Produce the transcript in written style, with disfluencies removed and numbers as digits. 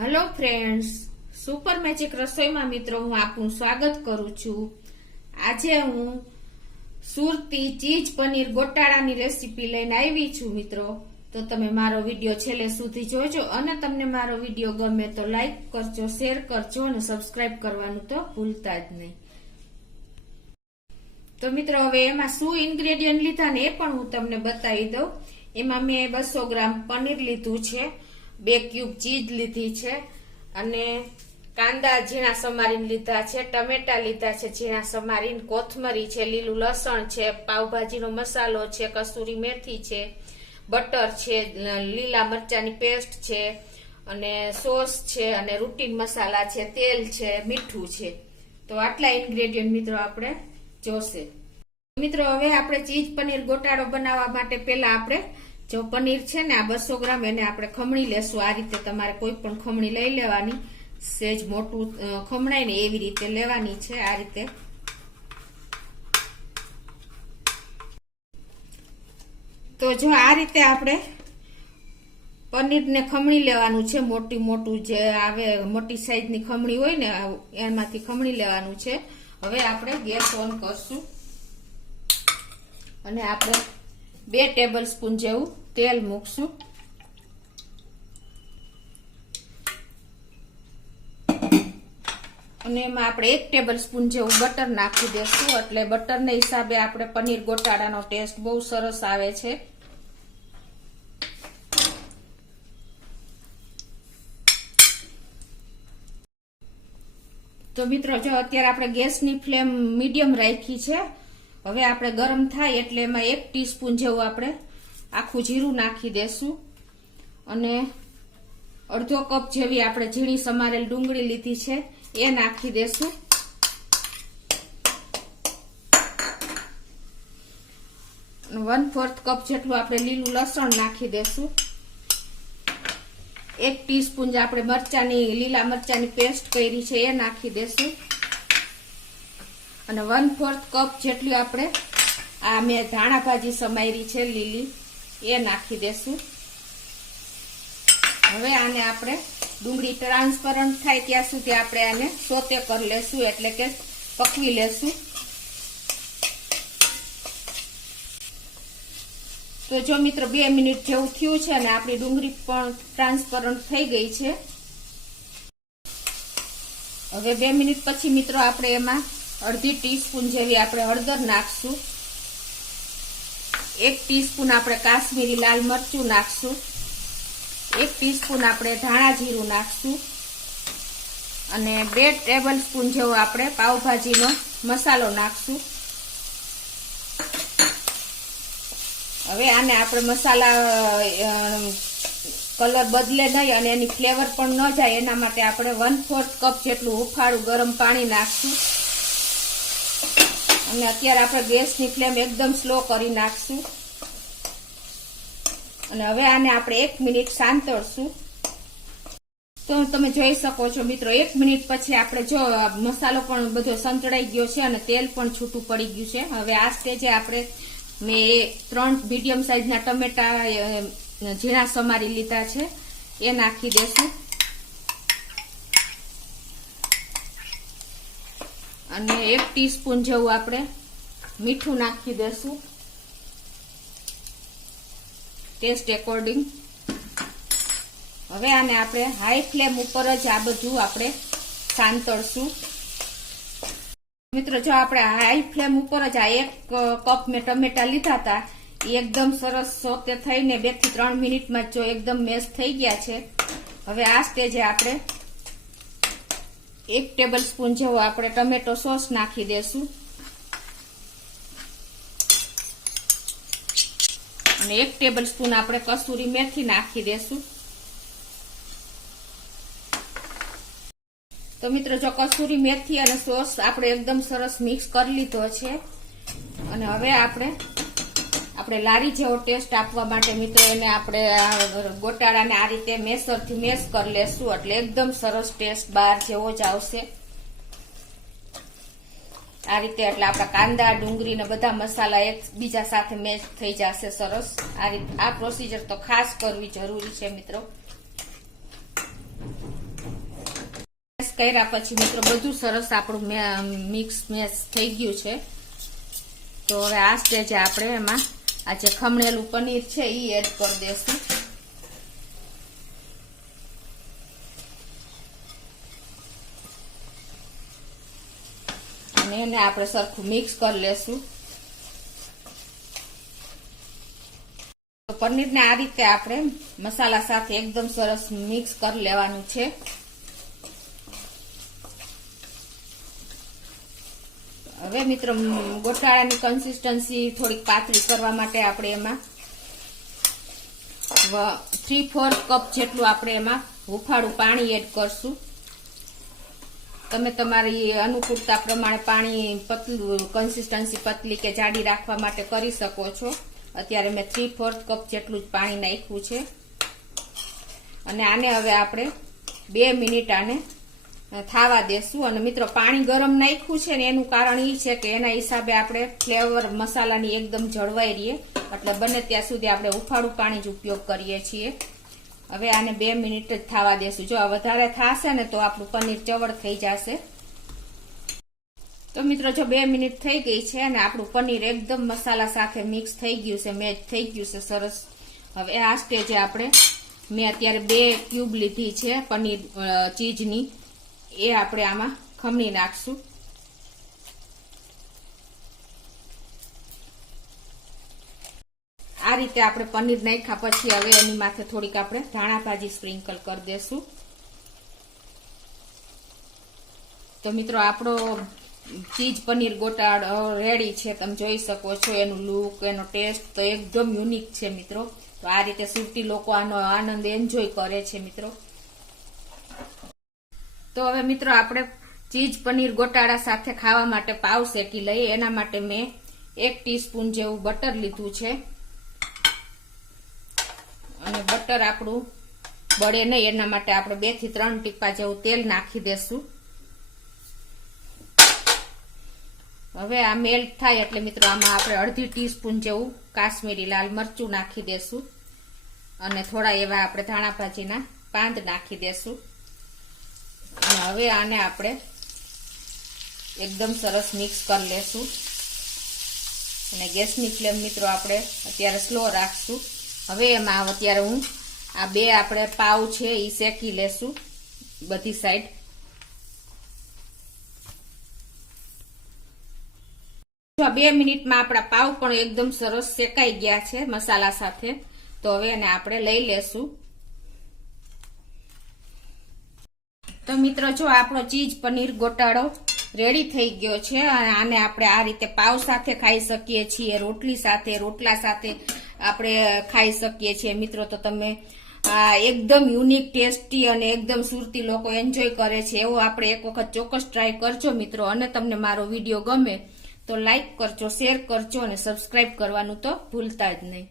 Hello friends, super magic રસોઈમાં મિત્રો હું આપનું સ્વાગત કરું છું। આજે હું સુરતી ચીઝ પનીર ગોટાળાની રેસીપી લઈને આવી છું મિત્રો। તો તમે મારો વિડીયો છેલ્લે સુધી જોજો અને તમને મારો વિડીયો ગમે તો લાઈક કરજો, શેર કરજો અને સબસ્ક્રાઇબ કરવાનું તો ભૂલતા જ નહીં। તો મિત્રો હવે એમાં શું ઇન્ગ્રેડિયન્ટ લીધા ને એ પણ હું તમને બતાવી દઉં। એમાં મેં 200 ગ્રામ પનીર લીધું છે, 2 ક્યુબ ચીઝ લીધી છે અને કાંદા ઝીણા સમારીને લીધા છે, ટમેટા લીધા છે ઝીણા સમારીને, કોથમરી છે, લીલું લસણ છે, પાવભાજીનો મસાલો છે, કસૂરી મેથી છે, બટર છે, લીલા મરચાની પેસ્ટ છે અને સોસ છે અને રૂટીન મસાલા છે, તેલ છે, મીઠું છે। તો આટલા ઇન્ગ્રેડિયન્ટ મિત્રો આપણે જોશે। મિત્રો હવે આપણે ચીઝ પનીર ગોટાળો બનાવવા માટે પહેલા આપણે જો પનીર છે ને આ 200 ગ્રામ એને આપણે ખમણી લેશું। આ રીતે તમારે કોઈ પણ ખમણી લઈ લેવાની, સેજ મોટું ખમણાય ને એવી રીતે લેવાની છે। આ રીતે તો જો આ રીતે આપણે પનીરને ખમણી લેવાનું છે, મોટું જે આવે મોટી સાઈઝની ખમણી હોય ને એમાંથી ખમણી લેવાનું છે। હવે આપણે ગેસ ઓન કરશું અને આપણે 2 ટેબલ સ્પૂન જેવું તેલ મૂકશું અને એમાં આપણે 1 ટેબલ સ્પૂન જેવું બટર નાખી દેશું। એટલે બટરના હિસાબે આપણે પનીર ગોટાળાનો ટેસ્ટ બહુ સરસ આવે છે। તો મિત્રો જો અત્યારે આપણે ગેસની ફ્લેમ મીડિયમ રાખી છે। હવે આપણે ગરમ થાય એટલે એમાં 1 ટીસ્પૂન જેવું આપણે આખું જીરું નાખી દેશું અને અડધો કપ જેવી આપણે ઝીણી સમારેલ ડુંગળી લીધી છે એ નાખી દેશું। 1/4 કપ જેટલું આપણે લીલું લસણ નાખી દેશું। 1 ટીસ્પૂન જે આપણે લીલા મરચાની પેસ્ટ કરી છે એ નાખી દેશું અને 1/4 કપ જેટલી આપણે આ મેં ધાણા ભાજી સમારી છે લીલી એ નાખી દેશું। હવે આને આપણે ડુંગળી ટ્રાન્સપરન્ટ થાય ત્યાં સુધી આપણે આને સોતે કરી લેશું, એટલે કે પકવી લેશું। તો જો મિત્રો 2 મિનિટ જેવું થયું છે અને આપણી ડુંગળી પણ ટ્રાન્સપરન્ટ થઈ ગઈ છે। હવે 2 મિનિટ પછી મિત્રો આપણે એમાં અડધી ટીસ્પૂન જેવી આપણે હળદર નાખશું, 1 ટીસ્પૂન આપણે કાશ્મીરી લાલ મરચું નાખશું, 1 ટીસ્પૂન આપણે ધાણા જીરું નાખશું અને 2 ટેબલ સ્પૂન જેવો આપણે પાવભાજીનો મસાલો નાખશું। હવે આને આપણે મસાલા કલર બદલે નહીં અને એની ફ્લેવર પણ ન જાય એના માટે આપણે 1/4 કપ જેટલું હુંફાળું ગરમ પાણી નાખશું અને અત્યારે આપણે ગેસની ફ્લેમ એકદમ સ્લો કરી નાખશું અને હવે આને આપણે 1 મિનિટ સાંતળશું। તો તમે જોઈ શકો છો મિત્રો 1 મિનિટ પછી આપણે જો મસાલો પણ બધો સંતળાઈ ગયો છે અને તેલ પણ છૂટું પડી ગયું છે। હવે આ સ્ટેજે આપણે મેં 3 મીડિયમ સાઈઝના ટમેટા ઝીણા સમારી લીધા છે એ નાખી દેશું અને 1 ટીસ્પૂન જેવું આપણે મીઠું નાખી દેશું ટેસ્ટ એકોર્ડિંગ। હવે આને આપણે હાઈ ફ્લેમ ઉપર જ આ બધું આપણે સાંતળશું। મિત્રો જો આપણે હાઈ ફ્લેમ ઉપર જ આ 1 કપ મેં ટમેટા લીધા હતા એ એકદમ સરસ સોતે થઈને 2 થી 3 મિનિટમાં જો એકદમ મેશ થઈ ગયા છે। હવે આ સ્ટેજે આપણે 1 ટેબલ સ્પૂન જેવો આપણે ટમેટો સોસ નાખી દેશું અને 1 ટેબલ સ્પૂન આપણે કસૂરી મેથી નાખી દેશું। તો મિત્રો જો કસૂરી મેથી અને સોસ આપણે એકદમ સરસ મિક્સ કરી લીધો છે અને હવે આપણે લારી જેવો ટેસ્ટ આપવા માટે મિત્રો એને આપણે ગોટાળાને આ રીતે મેસરથી મેશ કરી લેશું એટલે એકદમ સરસ ટેસ્ટ બહાર જેવો જ આવશે આ રીતે। એટલે આપણા કાંદા ડુંગળી ને બધા મસાલા એકબીજા સાથે મેચ થઈ જશે સરસ। આ પ્રોસીજર તો ખાસ કરવી જરૂરી છે મિત્રો। કર્યા પછી મિત્રો બધું સરસ આપણું મિક્સ મેશ થઈ ગયું છે. તો હવે આ સ્ટેજે આપણે એમાં આ જે ખમણેલું પનીર છે એ એડ કરી દેશું. અને એને આપણે સરખું મિક્સ કરી લેશું. પનીરને આ રીતે આપણે મસાલા સાથે એકદમ સરસ મિક્સ કરી લેવાનું છે. હવે મિત્રો ગોટાળાની કન્સિસ્ટન્સી થોડીક પાતળી કરવા માટે આપણે એમાં 3/4 કપ જેટલું આપણે એમાં હુંફાળું પાણી એડ કરશું. તમે તમારી અનુકૂળતા પ્રમાણે પાણી પતલું કન્સિસ્ટન્સી પતલી કે જાડી રાખવા માટે કરી શકો છો. અત્યારે મેં 3/4 કપ જેટલું જ પાણી નાખ્યું છે. અને આને હવે આપણે 2 મિનિટ આને થાવા દેશું. અને મિત્રો પાણી ગરમ નાખ્યું છે ને એનું કારણ એ છે કે એના હિસાબે આપણે ફ્લેવર મસાલાની એકદમ જળવાઈ રહીએ, એટલે બને ત્યાં સુધી આપણે હુંફાળું પાણી જ ઉપયોગ કરીએ છીએ. હવે આને 2 મિનિટ જ થાવા દેશું. જો વધારે થાશે ને તો આપણું પનીર ચવડ થઈ જશે. તો મિત્રો જો 2 મિનિટ થઈ ગઈ છે અને આપણું પનીર એકદમ મસાલા સાથે મિક્સ થઈ ગયું છે, મેચ થઈ ગયું છે સરસ. હવે આ સ્ટેજે આપણે મેં અત્યારે 2 ક્યુબ લીધી છે પનીર ચીઝની, એ આપણે આમાં ખમણી નાખશું. આ રીતે આપણે પનીર નાખ્યા પછી હવે એની માથે થોડીક આપણે ધાણા ભાજી સ્પ્રિંકલ કરી દેશું. તો મિત્રો આપણો ચીઝ પનીર ગોટાળો રેડી છે. તમે જોઈ શકો છો એનું લુક, એનો ટેસ્ટ તો એકદમ યુનિક છે મિત્રો. તો આ રીતે સુરતી લોકો આનો આનંદ એન્જોય કરે છે મિત્રો. તો હવે મિત્રો આપણે ચીઝ પનીર ગોટાળા સાથે ખાવા માટે પાવ શેકી લઈએ. એના માટે મેં 1 ટીસ્પૂન જેવું બટર લીધું છે. અને બટર આપણું બળે નહીં એના માટે આપણે 2 થી 3 ટીપા જેવું તેલ નાખી દેશું. હવે આ મેલ્ટ થાય એટલે મિત્રો આમાં આપણે 1/2 ટીસ્પૂન જેવું કાશ્મીરી લાલ મરચું નાખી દેશું. અને થોડા એવા આપણે ધાણા ભાજીના પાંદ નાખી દેશું. અને હવે આને આપણે એકદમ સરસ મિક્સ કરી લેશું. અને ગેસની ફ્લેમ મિત્રો આપણે અત્યારે સ્લો રાખશું. હવે એમાં અત્યારે હું આ 2 આપણે પાવ છે એ શેકી લેશું બધી સાઈડ. જો 2 મિનિટમાં આપણા પાવ પણ એકદમ સરસ શેકાઈ ગયા છે મસાલા સાથે. તો હવે એને આપણે લઈ લેશું. તો મિત્રો જો આપણો ચીઝ પનીર ગોટાળો રેડી થઈ ગયો છે. અને આને આપણે આ રીતે પાવ સાથે ખાઈ શકીએ છીએ, રોટલી સાથે, રોટલા સાથે આપણે ખાઈ શકીએ છીએ મિત્રો. તો તમે એકદમ યુનિક, ટેસ્ટી અને એકદમ સુરતી લોકો એન્જોય કરે છે એવો આપણે એક વખત ચોક્કસ ટ્રાય કરજો મિત્રો. અને તમને મારો વિડીયો ગમે તો લાઈક કરજો, શેર કરજો અને સબસ્ક્રાઇબ કરવાનું તો ભૂલતા જ નહીં.